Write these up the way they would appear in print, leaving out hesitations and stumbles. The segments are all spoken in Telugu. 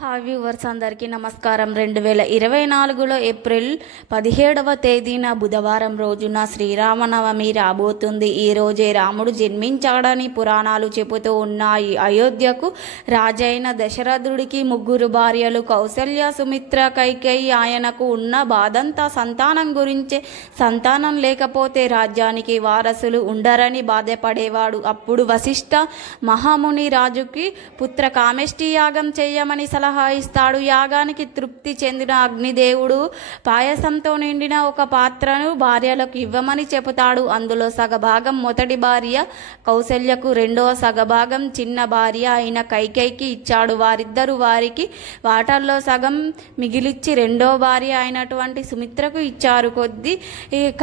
హాయ్ వ్యూవర్స్ అందరికీ నమస్కారం. 2024లో ఏప్రిల్ 17వ తేదీన బుధవారం రోజున శ్రీరామనవమి రాబోతుంది. ఈ రోజే రాముడు జన్మించాడని పురాణాలు చెబుతూ ఉన్నాయి. అయోధ్యకు రాజైన దశరథుడికి 3 భార్యలు కౌసల్య, సుమిత్ర, కైకేయి. ఆయనకు ఉన్న బాధంతా సంతానం గురించే. సంతానం లేకపోతే రాజ్యానికి వారసులు ఉండరని బాధపడేవాడు. అప్పుడు వశిష్ఠ మహాముని రాజుకి పుత్ర కామేష్టి యాగం చేయమని సలహా ఇస్తాడు. యాగానికి తృప్తి చెందిన అగ్నిదేవుడు పాయసంతో నిండిన ఒక పాత్రను భార్యలకు ఇవ్వమని చెబుతాడు. అందులో సగభాగం మొదటి భార్య కౌసల్యకు, రెండవ సగభాగం చిన్న భార్య అయిన కైకేయికి ఇచ్చాడు. వారిద్దరూ వారికి వాటల్లో సగం మిగిలిచ్చి రెండవ భార్య అయినటువంటి సుమిత్రకు ఇచ్చారు. కొద్ది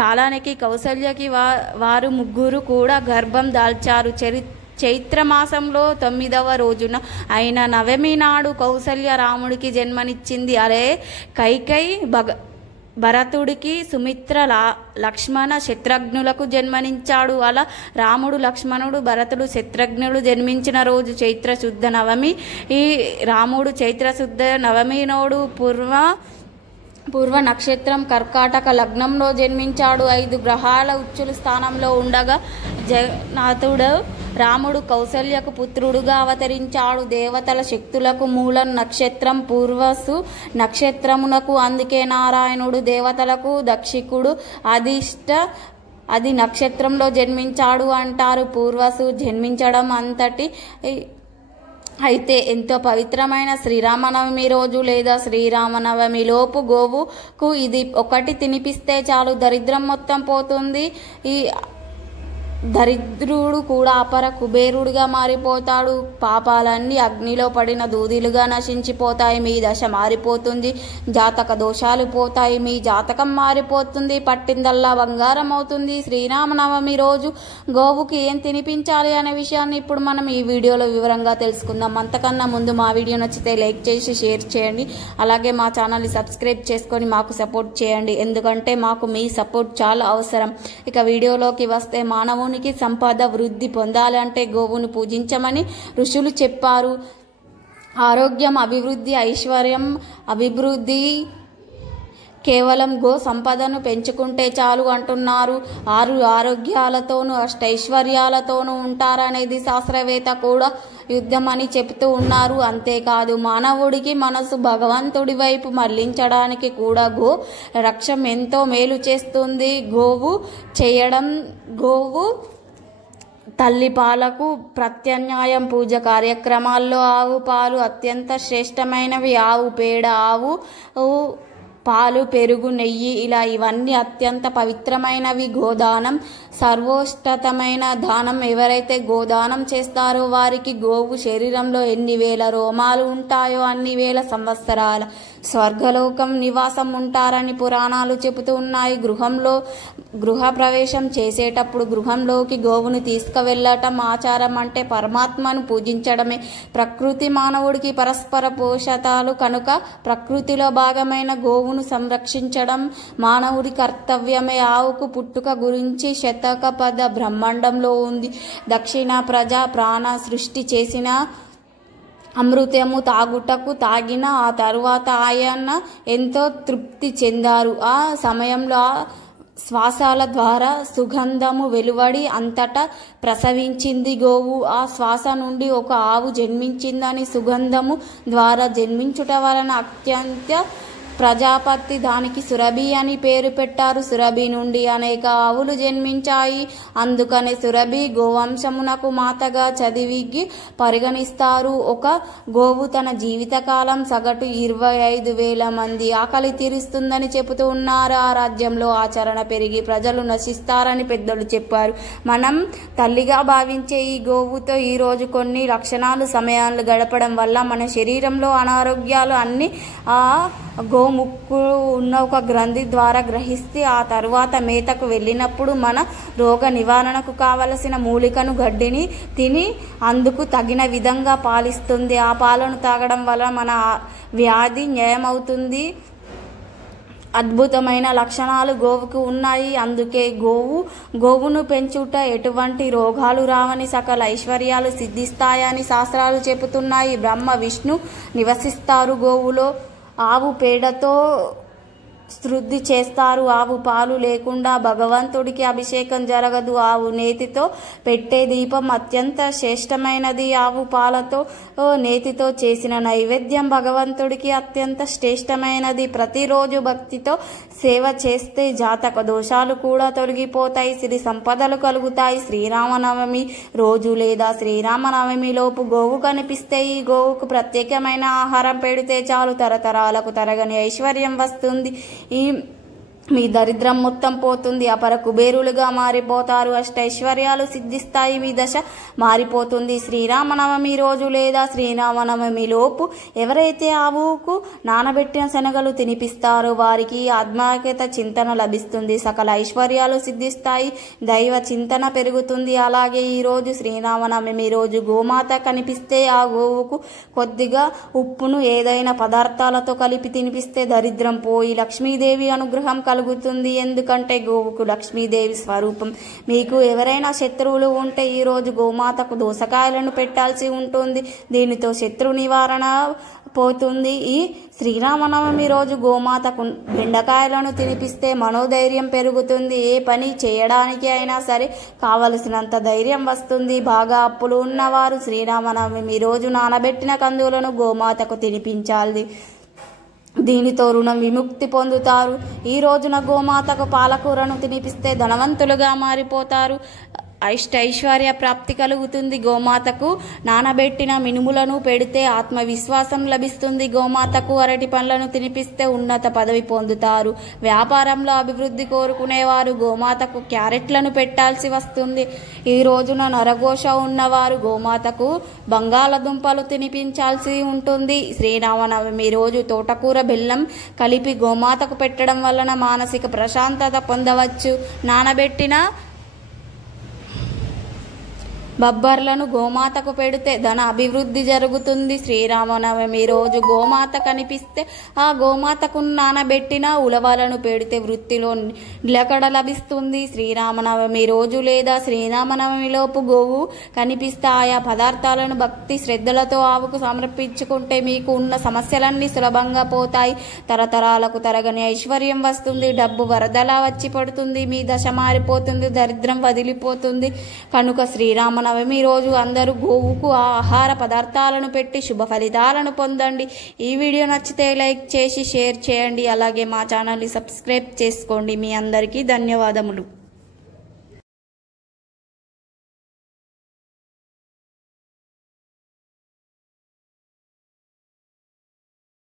కాలానికి కౌసల్యకి వారు 3 కూడా గర్భం దాల్చారు. చైత్రమాసంలో 9వ రోజున అయిన నవమి నాడు కౌసల్య రాముడికి జన్మనిచ్చింది. అరే కైకేయి భరతుడికి, సుమిత్ర, లక్ష్మణ, శత్రుఘ్నులకు జన్మనిచ్చాడు. అలా రాముడు, లక్ష్మణుడు, భరతుడు, శత్రుఘ్నుడు జన్మించిన రోజు చైత్రశుద్ధ నవమి. ఈ రాముడు చైత్రశుద్ధ నవమి నాడు పూర్వ నక్షత్రం కర్కాటక లగ్నంలో జన్మించాడు. 5 గ్రహాల ఉచ్చుల స్థానంలో ఉండగా జగన్నాథుడు రాముడు కౌసల్యకు పుత్రుడుగా అవతరించాడు. దేవతల శక్తులకు మూలం నక్షత్రం పూర్వసు నక్షత్రమునకు. అందుకే నారాయణుడు దేవతలకు దక్షికుడు అది నక్షత్రంలో జన్మించాడు అంటారు. పూర్వసు జన్మించడం అంతటి అయితే ఎంతో పవిత్రమైన శ్రీరామనవమి రోజు లేదా శ్రీరామనవమి లోపు గోవుకు ఇది ఒకటి తినిపిస్తే చాలు, దరిద్రం మొత్తం పోతుంది. ఈ దరిద్రుడు కూడా అపర కుబేరుడిగా మారిపోతాడు. పాపాలన్నీ అగ్నిలో పడిన దూదిలుగా నశించిపోతాయి. మీ దశ మారిపోతుంది. జాతక దోషాలు పోతాయి. మీ జాతకం మారిపోతుంది. పట్టిందల్లా బంగారం అవుతుంది. శ్రీరామనవమి రోజు గోవుకి ఏం తినిపించాలి అనే విషయాన్ని ఇప్పుడు మనం ఈ వీడియోలో వివరంగా తెలుసుకుందాం. అంతకన్నా ముందు మా వీడియో నచ్చితే లైక్ చేసి షేర్ చేయండి. అలాగే మా ఛానల్ని సబ్స్క్రైబ్ చేసుకొని మాకు సపోర్ట్ చేయండి. ఎందుకంటే మాకు మీ సపోర్ట్ చాలా అవసరం. ఇక వీడియోలోకి వస్తే, మానవునికి సంపద వృద్ధి పొందాలంటే గోవును పూజించమని ఋషులు చెప్పారు. ఆరోగ్యం, అభివృద్ధి, ఐశ్వర్యం, అభివృద్ధి కేవలం గో సంపదను పెంచుకుంటే చాలు అంటున్నారు. 6 ఆరోగ్యాలతోనూ అష్టైశ్వర్యాలతోనూ ఉంటారనేది శాస్త్రవేత్త కూడా యుద్ధం అని చెబుతూ ఉన్నారు. అంతేకాదు మానవుడికి మనసు భగవంతుడి వైపు మళ్లించడానికి కూడా గో రక్షం ఎంతో మేలు చేస్తుంది. గోవు తల్లి పాలకు ప్రత్యామ్నాయం. పూజ కార్యక్రమాల్లో ఆవు పాలు అత్యంత శ్రేష్టమైనవి. ఆవు పేడ, ఆవు పాలు, పెరుగు, నెయ్యి ఇలా ఇవన్నీ అత్యంత పవిత్రమైనవి. గోదానం సర్వోన్నతమైన దానం. ఎవరైతే గోదానం చేస్తారో వారికి గోవు శరీరంలో ఎన్ని వేల రోమాలు ఉంటాయో అన్ని వేల సంవత్సరాల స్వర్గలోకం నివాసం ఉంటారని పురాణాలు చెబుతూ ఉన్నాయి. గృహ ప్రవేశం చేసేటప్పుడు గృహంలోకి గోవును తీసుకువెళ్ళటం ఆచారం. అంటే పరమాత్మను పూజించడమే. ప్రకృతి మానవుడికి పరస్పర పోషకాలు కనుక ప్రకృతిలో భాగమైన గోవును సంరక్షించడం మానవుడి కర్తవ్యమే. ఆవుకు పుట్టుక గురించి శతకపద బ్రహ్మాండంలో ఉంది. దక్షిణ ప్రజా ప్రాణ సృష్టి చేసిన అమృతము తాగుటకు తాగిన ఆ తరువాత ఆయన ఎంతో తృప్తి చెందారు. ఆ సమయంలో శ్వాసాల ద్వారా సుగంధము వెలువడి అంతటా ప్రసవించింది గోవు. ఆ శ్వాస నుండి ఒక ఆవు జన్మించిందని సుగంధము ద్వారా జన్మించుట వలన అత్యంత ప్రజాపతి దానికి సురభి అని పేరు పెట్టారు. సురభి నుండి అనేక ఆవులు జన్మించాయి. అందుకనే సురభి గోవంశమునకు మాతగా చదివిగి పరిగణిస్తారు. ఒక గోవు తన జీవితకాలం సగటు 25,000 మంది ఆకలి తీరుస్తుందని చెబుతూ ఉన్నారు. ఆ రాజ్యంలో ఆచరణ పెరిగి ప్రజలు నశిస్తారని పెద్దలు చెప్పారు. మనం తల్లిగా భావించే ఈ గోవుతో ఈరోజు కొన్ని లక్షణాలు సమయాలు గడపడం వల్ల మన శరీరంలో అనారోగ్యాలు అన్ని ఆ గోముక్కు ఉన్న ఒక గ్రంథి ద్వారా గ్రహిస్తే ఆ తరువాత మేతకు వెళ్ళినప్పుడు మన రోగ నివారణకు కావలసిన మూలికను గడ్డిని తిని అందుకు తగిన విధంగా పాలిస్తుంది. ఆ పాలను తాగడం వల్ల మన వ్యాధి నయమవుతుంది. అద్భుతమైన లక్షణాలు గోవుకు ఉన్నాయి. అందుకే గోవును పెంచుట ఎటువంటి రోగాలు రావని, సకల ఐశ్వర్యాలు సిద్ధిస్తాయని శాస్త్రాలు చెబుతున్నాయి. బ్రహ్మ విష్ణు నివసిస్తారు గోవులో. ఆవు పేడతో శుద్ధి చేస్తారు. ఆవు పాలు లేకుండా భగవంతుడికి అభిషేకం జరగదు. ఆవు నేతితో పెట్టే దీపం అత్యంత శ్రేష్టమైనది. ఆవు పాలతో నేతితో చేసిన నైవేద్యం భగవంతుడికి అత్యంత శ్రేష్టమైనది. ప్రతిరోజు భక్తితో సేవ చేస్తే జాతక దోషాలు కూడా తొలగిపోతాయి, సిరి సంపదలు కలుగుతాయి. శ్రీరామనవమి రోజు లేదా శ్రీరామనవమి లోపు గోవు కనిపిస్తే ఈ గోవుకు ప్రత్యేకమైన ఆహారం పెడితే చాలు, తరతరాలకు తరగని ఐశ్వర్యం వస్తుంది. మీ దరిద్రం మొత్తం పోతుంది. అపర కుబేరులుగా మారిపోతారు. అష్టైశ్వర్యాలు సిద్ధిస్తాయి. మీ దశ మారిపోతుంది. శ్రీరామనవమి రోజు లేదా శ్రీరామనవమి లోపు ఎవరైతే ఆవుకు నానబెట్టిన శనగలు తినిపిస్తారో వారికి ఆధ్యాత్మిక చింతన లభిస్తుంది. సకల ఐశ్వర్యాలు సిద్ధిస్తాయి. దైవ చింతన పెరుగుతుంది. అలాగే ఈ రోజు శ్రీరామనవమి రోజు గోమాత కనిపిస్తే ఆ గోవుకు కొద్దిగా ఉప్పును ఏదైనా పదార్థాలతో కలిపి తినిపిస్తే దరిద్రం పోయి లక్ష్మీదేవి అనుగ్రహం కలుగుతుంది. ఎందుకంటే గోవుకు లక్ష్మీదేవి స్వరూపం. మీకు ఎవరైనా శత్రువులు ఉంటే ఈ రోజు గోమాతకు దోసకాయలను పెట్టాల్సి ఉంటుంది. దీనితో శత్రు నివారణ పోతుంది. ఈ శ్రీరామనవమి రోజు గోమాతకు బెండకాయలను తినిపిస్తే మనోధైర్యం పెరుగుతుంది. ఏ పని చేయడానికి అయినా సరే కావలసినంత ధైర్యం వస్తుంది. బాగా అప్పులు ఉన్నవారు శ్రీరామనవమి రోజు నానబెట్టిన కందులను గోమాతకు తినిపించాలి. దీనితో రుణం విముక్తి పొందుతారు. ఈ రోజున గోమాతకు పాలకూరను తినిపిస్తే ధనవంతులుగా మారిపోతారు. ఐశ్వర్య ప్రాప్తి కలుగుతుంది. గోమాతకు నానబెట్టిన మినుములను పెడితే ఆత్మవిశ్వాసం లభిస్తుంది. గోమాతకు అరటి పండ్లను తినిపిస్తే ఉన్నత పదవి పొందుతారు. వ్యాపారంలో అభివృద్ధి కోరుకునేవారు గోమాతకు క్యారెట్లను పెట్టాల్సి వస్తుంది. ఈ రోజున నరఘోష ఉన్నవారు గోమాతకు బంగాళదుంపలు తినిపించాల్సి ఉంటుంది. శ్రీరామనవమి రోజు తోటకూర బెల్లం కలిపి గోమాతకు పెట్టడం వలన మానసిక ప్రశాంతత పొందవచ్చు. నానబెట్టిన బబ్బర్లను గోమాతకు పెడితే ధన అభివృద్ధి జరుగుతుంది. శ్రీరామనవమి రోజు గోమాత కనిపిస్తే ఆ గోమాతకు నానబెట్టిన ఉలవలను పెడితే వృత్తిలో నిలకడ లభిస్తుంది. శ్రీరామనవమి రోజు లేదా శ్రీరామనవమి లోపు గోవు కనిపిస్తే ఆయా పదార్థాలను భక్తి శ్రద్ధలతో ఆవుకు సమర్పించుకుంటే మీకు ఉన్న సమస్యలన్నీ సులభంగా పోతాయి. తరతరాలకు తరగని ఐశ్వర్యం వస్తుంది. డబ్బు వరదలా వచ్చి పడుతుంది. మీ దశ మారిపోతుంది. దరిద్రం వదిలిపోతుంది. కనుక శ్రీరామనవమి రోజు అందరూ గోవుకు ఆహార పదార్థాలను పెట్టి శుభ ఫలితాలను పొందండి. ఈ వీడియో నచ్చితే లైక్ చేసి షేర్ చేయండి. అలాగే మా ఛానల్ని సబ్స్క్రైబ్ చేసుకోండి. మీ అందరికీ ధన్యవాదములు.